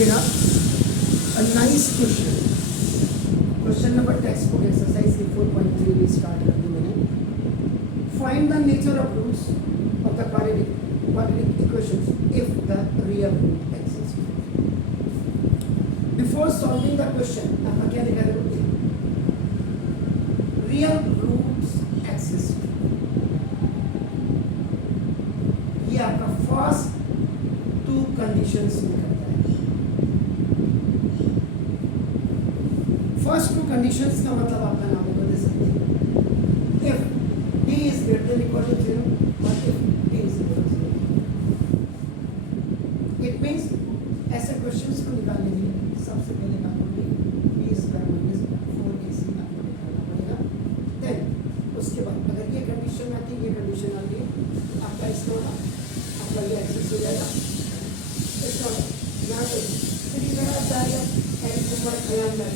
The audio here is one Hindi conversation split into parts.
देखिएगा, a nice question. Question number text book exercise की 4.3 भी स्टार्ट कर दी मैंने. Find the nature of roots of the quadratic equations if the real root exists. Before solving the question, आपका क्या लिखा है? Real roots exist. ये आपका फर्स्ट टू कंडीशंस में करता है. फर्स्ट टू कंडीशंस का मतलब आपका नाम होगा दे सकते हैं. If d is greater than equal to 0 और if d is equal to 0. It means ऐसे क्वेश्चंस को निकालने के लिए सबसे पहले आपको b स्क्वायर माइनस 4ac आपको निकालना पड़ेगा. देन उसके बाद अगर ये कंडीशन आती है, ये कंडीशन आती है, आपका इसका आपका ये एक्सेस हो जाएगा. इसका यहाँ पे सीधी तरह जाएगा x ऊपर ख्याल में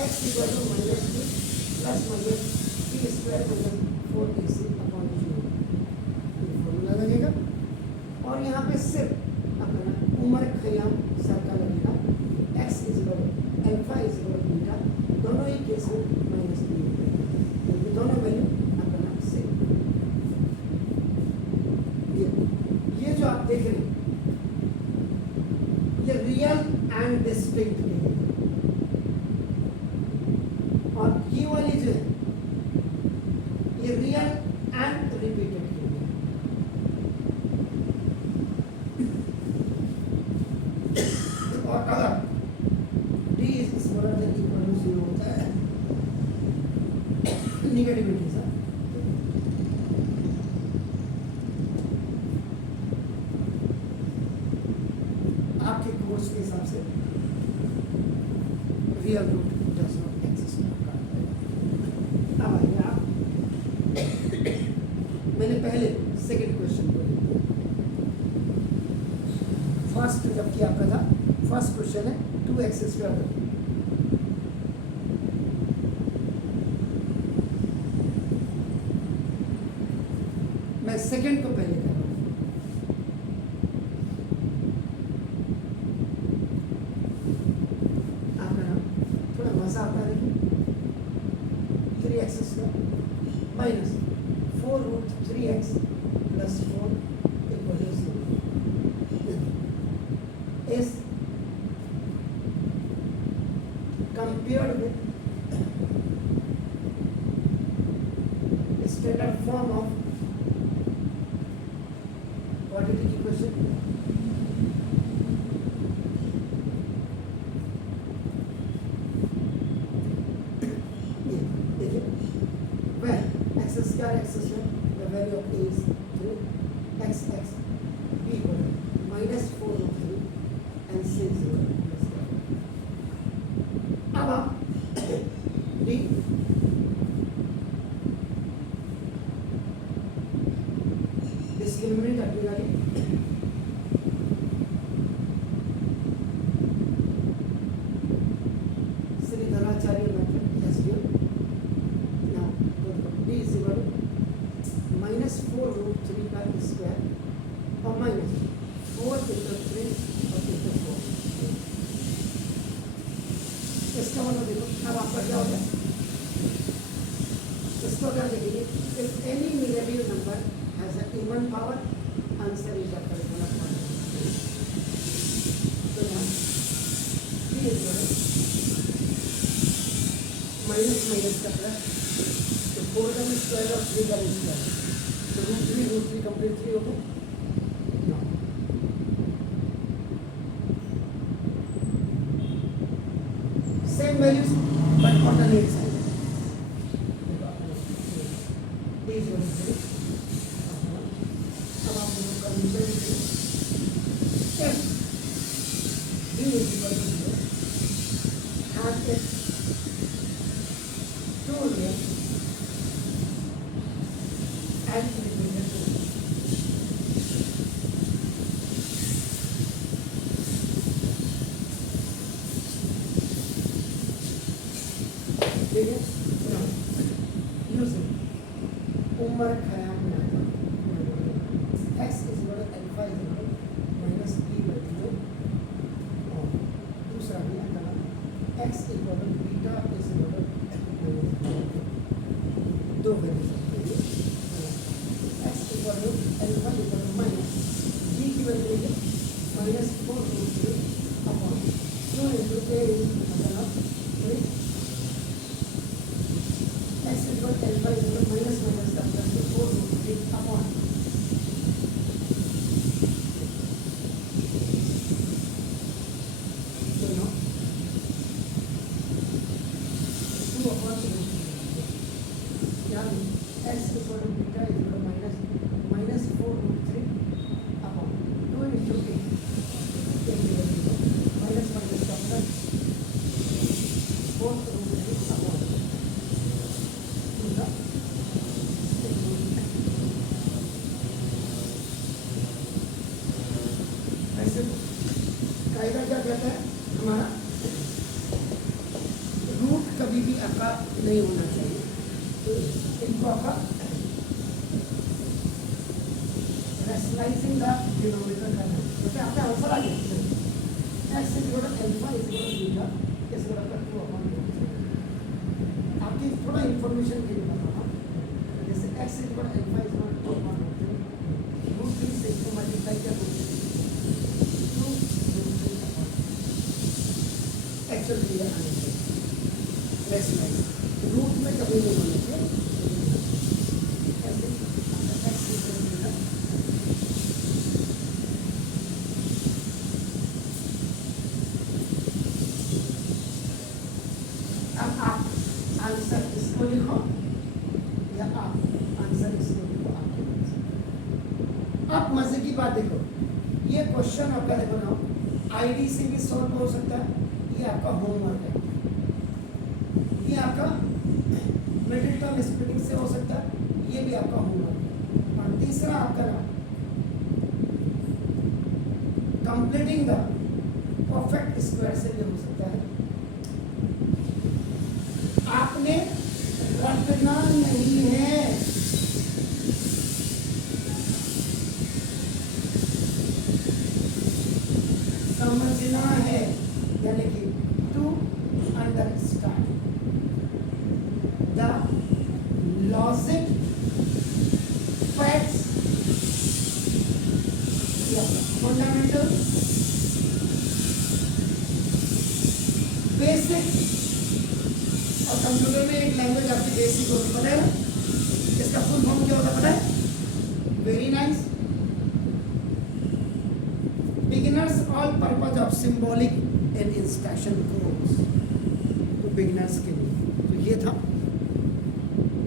x equal to minus b plus minus b square minus 4ac upon 0 formula लगेगा. और यहाँ पे सिर्फ अपना उम्र ख़याम सर का लगेगा. x is equal to alpha is equal to beta, दोनों ही केस में माइनस b होगा, क्योंकि दोनों वैल्यू अपना सेम. ये जो आप देख रहे हैं ये रियल एंड डिस्टिंक्ट है. और ये वाली जो है ये रियल एंड रिपीटेड है. और अगर d is smaller than equal to 0 होता है, नेगेटिविटी सर, आपके कोर्स के हिसाब से real root does not exist. अब आइए आप, मैंने पहले सेकंड क्वेश्चन को फर्स्ट जबकि आपका था फर्स्ट क्वेश्चन है 2x स्क्वायर. मैं सेकंड को पहले कर रहा हूँ. आपका नाम थोड़ा मजा आता है. 3x square minus 4 root 3x plus 4 equal to 0 is compared with standard form of quadratic equation. Where x square the value of a is 3 x b equal to minus 4 root 3 and 6 0. अब आप d डिस्क्रिमिनेंट हटेगा कि Shridharacharya method S D. Now d is equal to minus 4 root 3 का स्क्वायर और माइनस 4 इंटू 3 और इंटू 4. इसका मतलब देखो अब आपका क्या हो गया. इसको अगर देखिए, if any negative number has a even power, answer is आपका इक्वल तो यहाँ d is equal minus minus का प्लस, तो 4 का भी स्क्वायर और 3 का भी स्क्वायर, तो रूट 3 कंप्लीटली हो गया. Same values but alternate sign. D is equal to 3. अब आप लोग कंडीशन लिखिए. If D is equal to 0, have it 2 real and repeated 2. ठीक है. यूजिंग उम्र ख़याल में आता है x is equal to alpha is equal minus b by 2 x equal to beta is equal to दो वैल्यू सकते हैं x equal to alpha equal to minus जी की वैल्यू है -4√3 अपॉन 2 इंटू ए मतलब x equal alpha equal minus minus का plus 4√3 upon x equal to beta is equal to minus 4√3 upon 2 into a minus minus का plus 4√3 upon ऐसे कायदा क्या कहता है हमारा रूट कभी भी आका नहीं होना चाहिए तो इनको आका rationalizing the denominator करना है तो क्या आपका आंसर आ गया x is equal to alpha is equal to beta is equal to 2 upon आपकी थोड़ा इंफॉर्मेशन के लिए बताना जैसे x is equal to alpha is equal to 2 upon √3 से इसको मल्टीप्लाई किया तो 2√3 upon एक्चुअली ये आने चाहिए rationalize रूट में कभी नहीं होना चाहिए ऐसे x is equal to beta अब आप आंसर इसको लिखो या आप आंसर इसको लिखो आपके मन से। अब मजे की बात देखो ये क्वेश्चन आपका देखो ना आईडी से भी सॉल्व हो सकता है ये आपका होमवर्क है ये आपका मिडिल टर्म स्प्लिटिंग से हो सकता है ये भी आपका होमवर्क है और तीसरा आपका ना कंप्लीटिंग द परफेक्ट स्क्वायर से भी हो सकता है आपने रटना नहीं है समझना है यानी कि to understand the logic facts fundamental basic और कंप्यूटर में एक लैंग्वेज आपकी बेसिक होती पता है ना इसका फुल फॉर्म क्या होता है पता है very nice beginners all purpose of symbolic and instruction course तो बिगिनर्स के लिए तो ये था